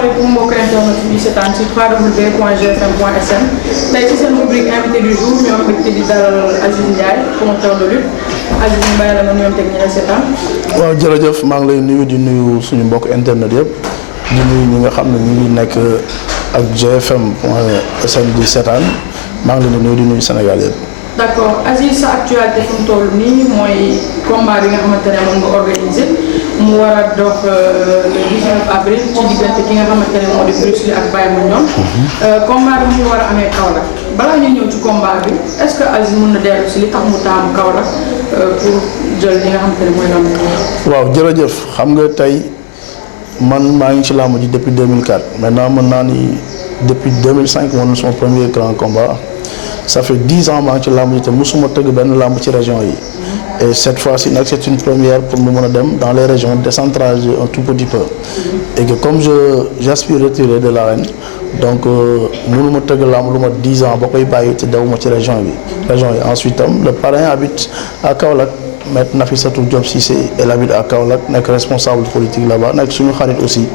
asalaamaaleykum mbokk internet yi seetaan ci www.gfm.sn tey ci seen rubrique invité du jour ñoo am mbégte di dalal Aziz Ndiaye promoteur de lutte Aziz ñu bàyyi la nga nuyoon teg ñi lay seetaan. waaw jërëjëf maa ngi lay nuyu di nuyu suñu mbokk internet yëpp di nuyu ñi nga xam ne ñu ngi nekk ak gfm.sn di seetaan maa ngi leen di nuyu di nuyu Sénégal yëpp. d'accord Aziz sa actualité fu mu toll nii mooy combat bi nga xamante ne moom nga organisé mu war a dox le 19 avril ci diggante ki nga xamante ne moo di Bruce Lee ak Baye Mandione. combat bi mu war a amee Kaolack balaa ñuy ñëw ci combat bi est-ce que Aziz mën na dellu si li tax mu taamu Kaolack pour jël li nga xamante ne mooy lamb. waaw jërëjëf xam nga tey man maa ngi ci làmb ji depuis 2004 maintenant mën naa ni depuis 2005 moom sama premier grand combat. Ça fait 10 ans maa ngi ci làmb ji te mosuma tëgg benn làmb ci région yi et cette fois-ci nag c'est une première pour mu mën a dem dans les régions décentraliser un tout petit peu et que comme j'aspire retirer de l'arène donc mënuma tëgg làmb lu ma 10 ans ba koy bàyyi te dawuma ci région yi ensuite tam le parrain habite à Kaolack Maître Nafissatou Diop Cissé elle habite à Kaolack nekk responsable politique là-bas nekk suñu xarit aussi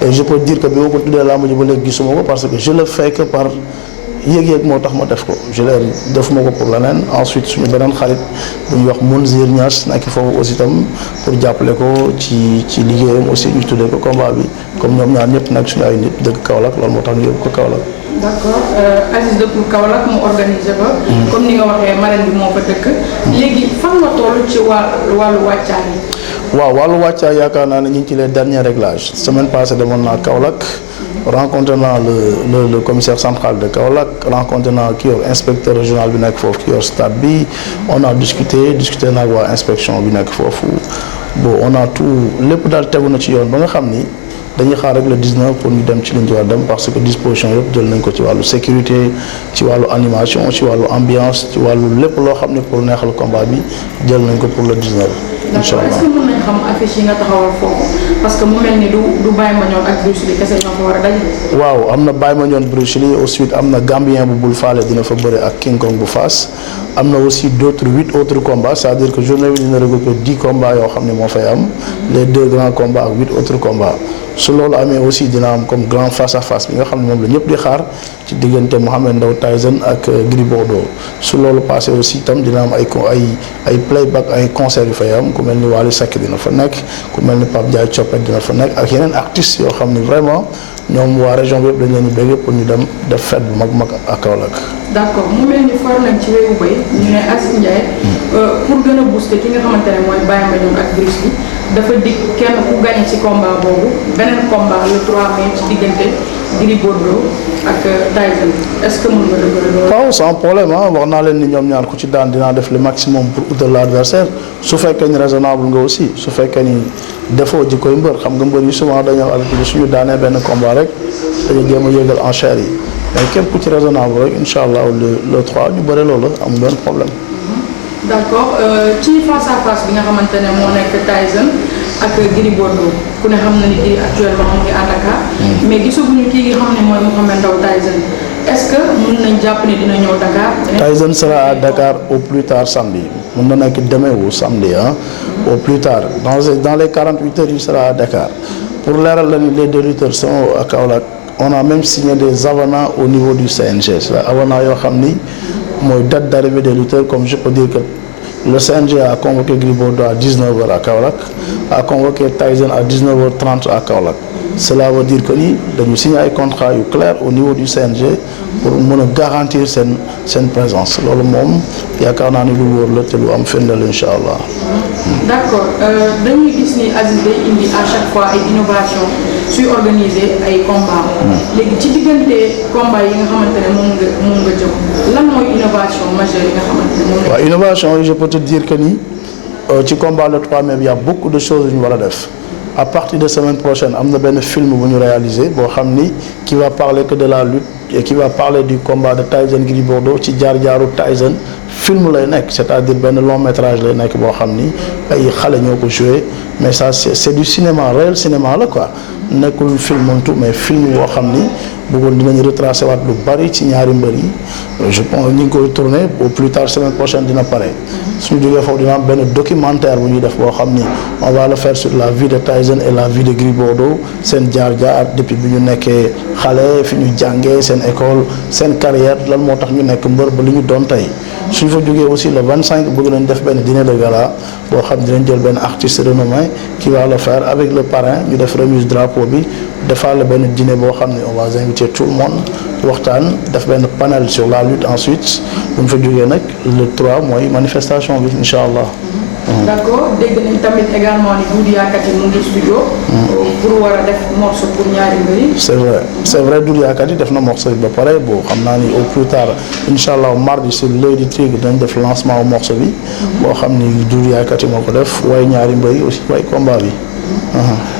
et je peux dire que bi ma ko tuddee làmb ji ba léegi gisuma ko parce que je le fais que par yéeg-yéeg moo tax ma def ko je l'ai defuma ko pour leneen ensuite suñu beneen xarit bu ñuy wax Mounzir Niass nekk foofu aussi tam pour jàppale ko ci liggéeyam aussi ñu tuddee ko combat bi comme ñoom ñaar ñëpp nag suñu ay nit dëkk Kaolack loolu moo tax ñu yóbbu ko Kaolack. d'accord Aziz dëkk Kaolack mu organisé ba. comme ni nga waxee marraine bi moo fa dëkk. léegi fan nga toll ci wàllu wàccaay yi. waaw wàllu wàccaay yaakaar naa ne ñu ngi ci les derniers réglages semaine passée demoon naa Kaolack. rencontré naa le commissaire central de Kaolack rencontré naa ki yor inspecteur régional bi nekk foofu ki yor stade bi on a discuté naa waa inspection bi nekk foofu bon on a tout lépp daal tegu na ci yoon ba nga xam ni dañuy xaar rek le 19 pour ñu dem ci liñ ci war dem parce que disposition yëpp jël nañ ko ci wàllu sécurité ci wàllu animation ci wàllu ambiance ci wàllu lépp loo xam ne pour neexal combat bi jël nañ ko pour le 19. incha allah est-ce que mën nañ xam affiche yi nga taxawal foofu parce que mu mel ni du Baye Mandione ak Bruce Lee kese ñoo fa war a daje. waaw am na Baye Mandione Bruce Lee ensuite am na Gambien bu Bul Faale dina fa bëre ak King Kong bu Fass am na aussi d'autres 8 autres combats c'est-à-dire que journée bi dina regrouper 10 combats yoo xam ne moo fay am les 2 grands combats ak 8 autres combats su loolu amee aussi dina am comme grand face à face bi nga xam ne moom la ñëpp di xaar ci diggante Mohamed Ndao Tyson ak Gris Bordeaux su loolu passé aussi itam dina am ay playback ay concert yu fay am ku mel ni Wally Seck dina fa nekk ku mel ni Pape Ndiaye Coppet dina fa nekk ak yeneen artistes yoo xam ni vraiment ñoom waa région bi yëpp dañ leen di bëgg pour ñu dem def fête bu mag ak Kaolack. d'accord mu mel ni for nañ ci wéyu bay ñu ne Aziz Ndiaye pour gën a booster ki nga xamante ne mooy Baye Mandione ak Bruce Lee dafa dig kenn ku gagné ci combat boobu beneen combat le 3 mai ci diggante Gris Bordeaux ak Tyson est-ce que mën nga dëggal loolu. waaw sans problème wax naa leen ni ñoom ñaar ku ci daan dinaa def le maximum pour outer l'adversaire su fekkee ni raisonnable nga aussi su fekkee ni defoo ji koy mbër xam nga mbër yi souvent dañoo habitude suñu daanee benn combat rek dañuy jéem a yëgal enchère yi mais képp ku ci raisonnable rek incha allah le 3 ñu bëre loolu amul benn problème. d'accord ci face à face bi nga xamante ne moo nekk Tyson ak Gris Bordeaux ku ne xam na ni Gris actuellement mu ngi à Dakar. mais gisaguñu kii nga xam ne mooy Mohamed Ndao Tyson est-ce que mën nañ jàpp ne dina ñëw Dakar. Tyson sera à Dakar au plus tard samedi mën na nekk demain ou samedi au plus tard dans les 48 heures il sera à Dakar pour leeral la ni les 2 lutteurs sont à Kaolack on a même signé des avenants au niveau du CNG c'est avenant yoo xam ni. mooy date d'arrivée des lutteurs comme je peux dire que le CNG a convoqué Gris Bordeaux à 19h à Kaolack a convoqué Tyson à 19h30 à Kaolack cela veut dire que ni dañu signé ay contrat yu clair au niveau du CNG pour mën a garantir seen présence loolu moom yaakaar naa ni lu wóor la te lu am firndeel incha allah. d'accord dañuy gis ni Aziz day indi à chaque fois ay innovation suy organiser ay combats. léegi ci diggante combats yi nga xamante ne moom nga jëm lan mooy innovation majeure yi nga xamante ne moom la. waaw innovation yi je peux te dire que ni ci combat le 3 mai il y a beaucoup de choses yu ñu war a def. à partir de semaine prochaine am na benn film bu ñu réalisé boo xam ni qui va parler que de la lutte et qui va parler du combat de Tyson Gris Bordeaux ci jaar-jaaru Tyson film lay nekk c'est-à-dire benn long métrage lay nekk boo xam ni ay xale ñoo ko joué mais ça c'est du cinéma réel cinéma la quoi nekkul film tout mais film boo xam ni bëggoon dinañ retracé waat lu bari ci ñaari mbër yi je pense ñu ngi koy tourner au plus tard semaine prochaine dina pare suñu jógee foofu dina am benn documentaire bu ñuy def boo xam ni on va le faire sur la vie de Tyson et la vie de Gris Bordeaux seen jaar-jaar depuis bi ñu nekkee xale fi ñu jàngee seen école seen carrière lan moo tax ñu nekk mbër ba li ñu doon tey suñ fa jógee aussi le 25 bëgg nañ def benn dîner de gala boo xam ne dinañ jël benn artiste renommé qui va le faire avec le parrain ñu def remise drapeau bi defaale benn dîner boo xam ne on va inviter tout le monde waxtaan def benn panel sur la lutte ensuite bu ñu fa jógee nag le 3 mooy manifestation bi incha allah. d'accord dégg nañ tamit également ni Doudou Yakati mu ngi studio. pour war a def morceau pour ñaari mbir yi. c'est vrai Doudou Yakati def na morceau bi ba pare boo xam naa ni au plus tard incha allah mardi sur l'œil du tigre dañ def lancement au morceau bi. boo xam ni Doudou Yakati moo ko def way ñaari mbir yi aussi way combat bi.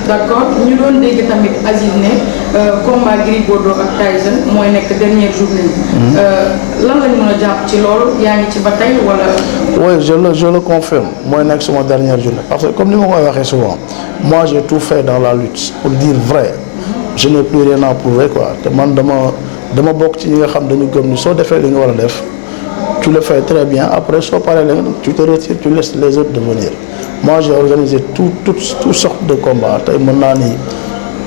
d'accord ñu doon dégg tamit Aziz ne combat Gris Bordeaux ak Tyson mooy nekk dernière journée bi. lan lañ mën a jàpp ci loolu yaa ngi ci ba tey wala. oui je le confirme mooy nekk suma dernière journée parce que comme ni ma koy waxee souvent moi j'ai tout fait dans la lutte pour dire vrai je n'ai plus rien à prouver quoi te man dama bokk ci ñi nga xam dañu gëm ni soo defee li nga war a def tu le fais très bien après soo paree la tu te retires tu laisses les autres devenir. Moi j'ai organisé toutes sortes de combats tey mën naa ni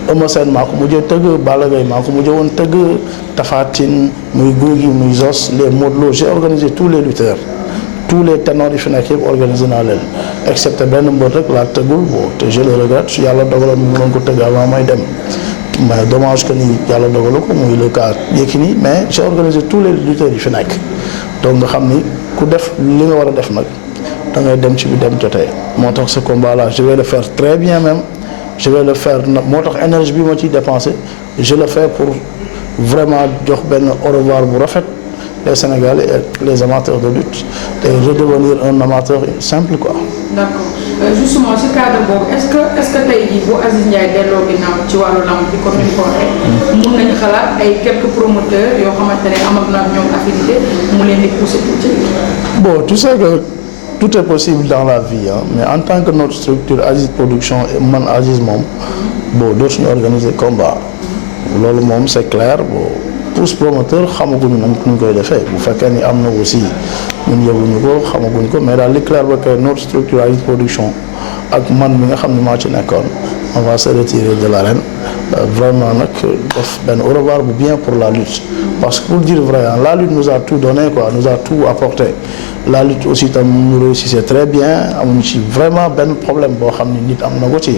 Eumeu Sène maa ko mujjee tëgg Balla Gaye maa ko mujjee woon tëgg Tapha Tine muy Gouye Gui muy Zos les Modou Lo j'ai organisé tous les lutteurs tous les ténors yi fi nekk yëpp organisé naa leen excepté benn mbër rek laa tëggul bon te je le regrette su yàlla dogaloon mu mënoon ko tëgg avant may dem mais dommage que ni yàlla dogalu ko muy le cas Yékini mais j'ai organisé tous les lutteurs yi fi nekk donc nga xam ni ku def li nga war a def nag da ngay dem ci bi dem jotee moo tax ce combat là je vais le faire très bien même je vais le faire moo tax énergie bi ma ciy dépensé je le fais pour vraiment jox benn au revoir bu rafet les Sénégalais et les amateurs de lutte et redevenir un amateur simple quoi. d'accord justement ci cadre boobu est-ce que tey jii bu Aziz Ndiaye delloo ginnaaw ci wàllu lamb bi comme ni mu ko waxee. mun nañu xalaat ay quelques promoteurs yoo xamante ne am na ñoom affinité mu leen di pousser tuuti. bon tu sais que tout est possible dans la vie hein mais en tant que notre structure Aziz Production et man Aziz moom bon dootuñu organiser combat loolu moom c'est clair bon. tous promoteurs xamaguñu nañ ñu koy defee bu fekkee ni am na aussi ñun yëguñu ko xamaguñ ko mais daal li clair ba que notre structure Aziz Production ak man mi nga xam ne maa ci nekkoon on va se retirer de l'arène vraiment nag def benn au revoir bu bien pour la lutte parce que pour dire vrai la lutte nous a tout donné quoi nous a tout apporté la lutte aussi tam ñu réussissait très bien amuñu ci vraiment benn problème boo xam ni nit am na ko ci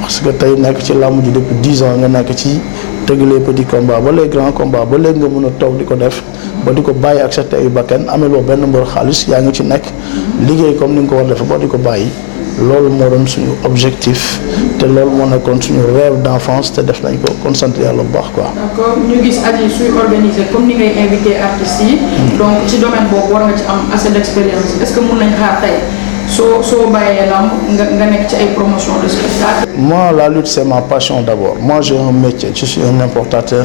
parce que tey nekk ci làmb ji depuis 10 ans nga nekk ci tëgg les petits combats ba les grands combats ba léegi nga mën a toog di ko def ba di ko bàyyi ak sa teyu bakkan ameloo benn mbër xaalis yaa ngi ci nekk liggéey comme ni nga ko war a def ba di ko bàyyi loolu moo doon suñu objectif te loolu moo nekkoon suñu rêve d'enfance te def nañ ko kon sant yàlla bu baax quoi. d'accord ñu gis Aziz suy organiser comme ni ngay invité artistes yi. donc ci domaine boobu war nga ci am assez d'expérience est-ce que mën nañ xaar tey soo bàyyee lamb nga nekk ci ay promotion de spectacle. Moi la lutte c'est ma passion d'abord moi j'ai un métier je suis un importateur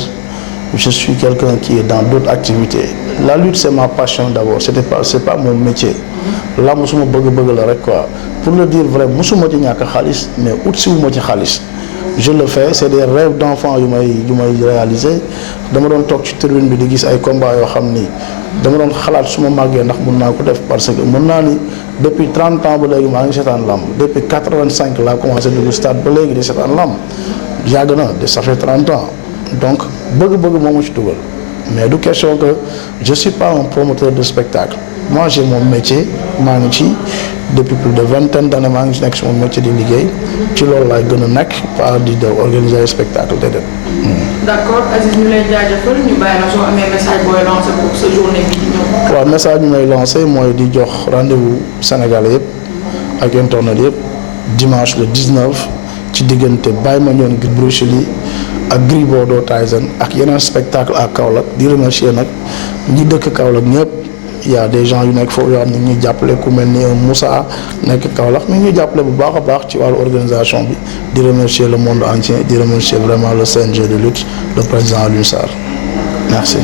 je suis quelqu'un qui est dans d'autres activités la lutte c'est ma passion d'abord c'est pas mon métier. lamb suma bëgg-bëgg la rek quoi pour le dire vrai musuma ci ñàkk xaalis mais ut siwuma ci xaalis je le fais c'est des rêves d'enfant yu may réaliser dama doon toog ci tribune bi di gis ay combats yoo xam ni dama doon xalaat su ma màggee ndax mën naa ko def parce que mën naa ni depuis 30 ans ba léegi maa ngi seetaan lamb depuis 85 laa commencé dugg stade ba léegi di seetaan lamb yàgg na de ça fait 30 ans donc bëgg-bëgg moo ma ci dugal mais du question que je suis pas un promoteur de spectacle moi j'ai mon métier maa ngi ci depuis plus de vingtaine d'années maa ngi ci nekk sama métier di liggéey ci loolu laay gën a nekk pas di organiser ay spectacle déedéet. d'accord Aziz ñu lay jaajëfal ñu bàyyi la soo amee message booy lancer pour sa journée bi di ñëw. waaw message bi may lancer mooy di jox rendez-vous Sénégalais yëpp ak internet yëpp dimanche le 19 ci diggante Baye Mandione Bruce Lee ak Gris Bordeaux Tyson ak yeneen spectacle à Kaolack di remercier nag ñi dëkk Kaolack ñëpp. il y a des gens yu nekk foofu yoo xam ne ñuy jàppale ku mel ni Moussa nekk Kaolack mi ñuy jàppale bu baax a baax ci wàllu organisation bi di remercier le monde entier di remercier vraiment le CNG de lutte le président Alioune Sarr merci.